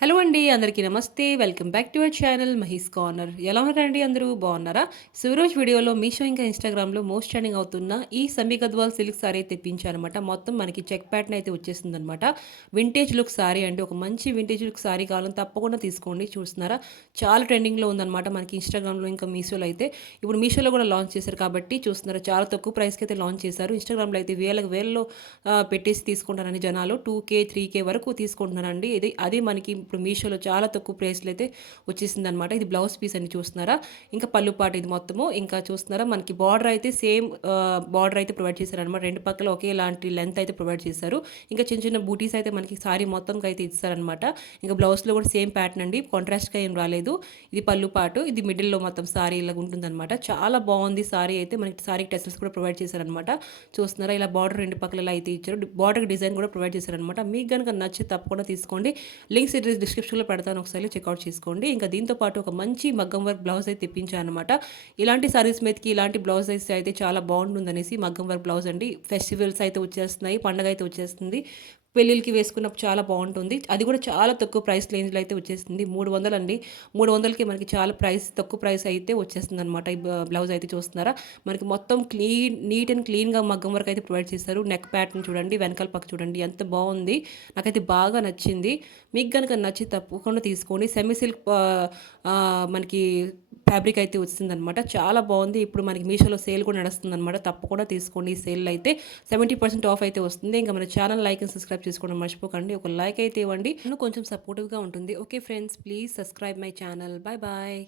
Hello అండి. అందరికీ నమస్తే. Welcome back to our channel Mahi's corner. ఎలా ఉన్నారండి అందరూ? బాగున్నారా? సో ఈరోజు వీడియోలో మీషో ఇంకా ఇన్‌స్టాగ్రామ్‌లో మోస్ట్ ట్రెండింగ్ అవుతున్న ఈ సెమీ గద్వాల్ సిల్క్ సారీ అయితే తెప్పించానమాట. మొత్తం మనకి చెక్ ప్యాటర్న్ అయితే వచ్చేసిందనమాట. వింటేజ్ లుక్ సారీ అండి. ఒక మంచి వింటేజ్ లుక్ సారీ కావాలని తప్పకుండా తీసుకోండి. చూస్తున్నారా? చాలా ట్రెండింగ్‌లో ఉందనమాట మనకి ఇన్‌స్టాగ్రామ్‌లో ఇంకా మీషోలో అయితే. ఇప్పుడు మీషోలో కూడా లాంచ్ చేశారు కాబట్టి చూస్తున్నారా? చాలా తక్కువ ప్రైస్‌కి అయితే లాంచ్ చేశారు. ఇన్‌స్టాగ్రామ్‌లో అయితే వేలకు వేలలో పెట్టేసి తీసుకుంటారండి జనాలు. 2,000, 3,000 వరకు తీసుకుంటున్నారండి. అది మనకి ఇప్పుడు మీషోలో చాలా తక్కువ ప్రైస్‌లో అయితే వచ్చేసిందనమాట. ఇది బ్లౌజ్ పీస్ అని చూస్తున్నారా? ఇంకా పళ్ళు పాటు ఇది మొత్తము. ఇంకా చూస్తున్నారా? మనకి బార్డర్ అయితే సేమ్ బార్డర్ అయితే ప్రొవైడ్ చేశారనమాట. 2 పక్కల ఒకేలాంటి లెంత్ అయితే ప్రొవైడ్ చేశారు. ఇంకా చిన్న చిన్న బూటీస్ అయితే మనకి సారీ మొత్తంకి అయితే ఇచ్చారనమాట. ఇంకా బ్లౌజ్‌లో కూడా సేమ్ ప్యాటర్న్ అండి. కాంట్రాస్ట్‌గా ఏం రాలేదు. ఇది పళ్ళు పాటు. ఇది మిడిల్‌లో మొత్తం సారీ ఇలాగ ఉంటుందనమాట. చాలా బాగుంది సారీ అయితే. మనకి సారీకి టెసల్స్ కూడా ప్రొవైడ్ చేశారనమాట. చూస్తున్నారా? ఇలా బార్డర్ 2 పక్కల ఇలా అయితే ఇచ్చారు. బార్డర్‌కి డిజైన్ కూడా ప్రొవైడ్ చేశారనమాట. మీకు గనుక నచ్చి తప్పకుండా తీసుకోండి. లింక్స్ డిస్క్రిప్షన్‌లో పెడతాను, ఒకసారి చెక్అవుట్ చేసుకోండి. ఇంకా దీంతో పాటు ఒక మంచి మగ్గం వర్క్ బ్లౌజ్ అయితే తెప్పించాను అనమాట. ఇలాంటి సారీస్ మీదకి ఇలాంటి బ్లౌజెస్ అయితే చాలా బాగుంటుందనేసి మగ్గం వర్క్ బ్లౌజ్ అండి. ఫెస్టివల్స్ అయితే వచ్చేస్తున్నాయి, పండగ అయితే వచ్చేస్తుంది. పెళ్ళిళ్ళకి వేసుకున్నప్పుడు చాలా బాగుంటుంది. అది కూడా చాలా తక్కువ ప్రైస్ రేంజ్‌లో అయితే వచ్చేస్తుంది. 300 అండి. 300కి మనకి చాలా తక్కువ ప్రైస్ అయితే వచ్చేస్తుందనమాట. ఈ బ్లౌజ్ అయితే చూస్తున్నారా? మనకి మొత్తం నీట్ అండ్ క్లీన్‌గా మగ్గం వర్క్ అయితే ప్రొవైడ్ చేశారు. నెక్ ప్యాటర్న్ చూడండి, వెనకాల పక్క చూడండి ఎంత బాగుంది. నాకైతే బాగా నచ్చింది. మీకు గనుక నచ్చి తప్పకుండా తీసుకోండి. సెమీ సిల్క్ మనకి ఫ్యాబ్రిక్ అయితే వచ్చిందనమాట. చాలా బాగుంది. ఇప్పుడు మనకి మీషోలో సేల్ కూడా నడుస్తుందనమాట. తప్పకుండా తీసుకోండి. ఈ సేల్ అయితే 70% ఆఫ్ అయితే వస్తుంది. ఇంకా మన ఛానల్ లైక్ అండ్ సబ్స్క్రైబ్ చేసుకోవడం మర్చిపోకండి. ఒక లైక్ అయితే ఇవ్వండి. కొంచెం సపోర్టివ్‌గా ఉంటుంది. Okay friends, please subscribe my channel. Bye bye.